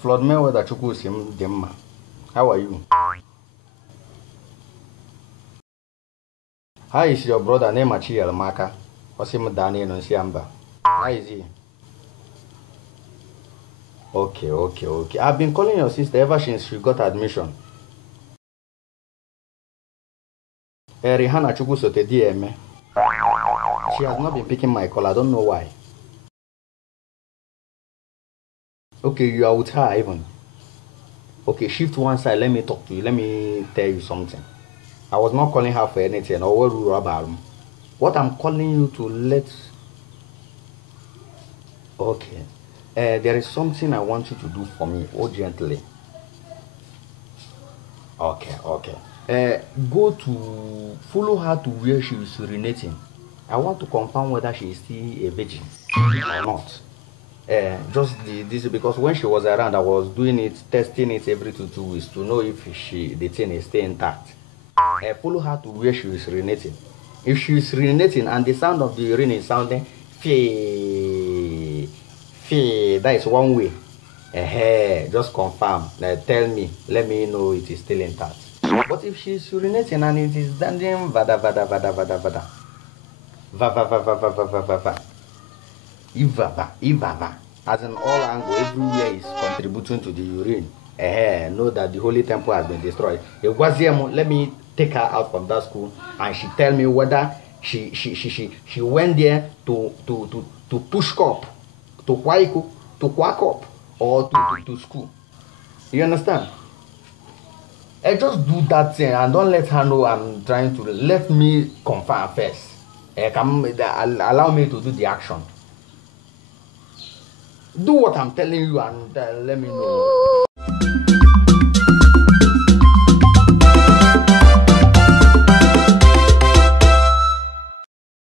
Flood Mayweather Chukwusim Demma. How are you? How is your brother named Achiel Maka? Osim Daniel Nsiamba. How is he? Okay. I've been calling your sister ever since she got admission. Rihanna Chukwusote DM. She has not been picking my call. I don't know why. Okay, you are with her even. Okay, shift one side. Let me talk to you. Let me tell you something. I was not calling her for anything or what about him. What I'm calling you to let. Okay. There is something I want you to do for me urgently. Okay. Go to follow her to where she is urinating. I want to confirm whether she is still a virgin or not. Just this because when she was around, I was doing it, testing it every 2 weeks to know if the thing is still intact. Follow her to where she is urinating. If she is urinating and the sound of the urine is sounding fee, that is one way. Just confirm. Tell me. Let me know it is still intact. But if she is urinating and it is standing vada, Ivava, as in all angle, everywhere is contributing to the urine. Know that the holy temple has been destroyed. Let me take her out from that school and she tell me whether she went there to push up, to quack up, or to school. You understand? Just do that thing and don't let her know I'm trying to. Let me confirm first. Allow me to do the action. Do what I'm telling you and let me know.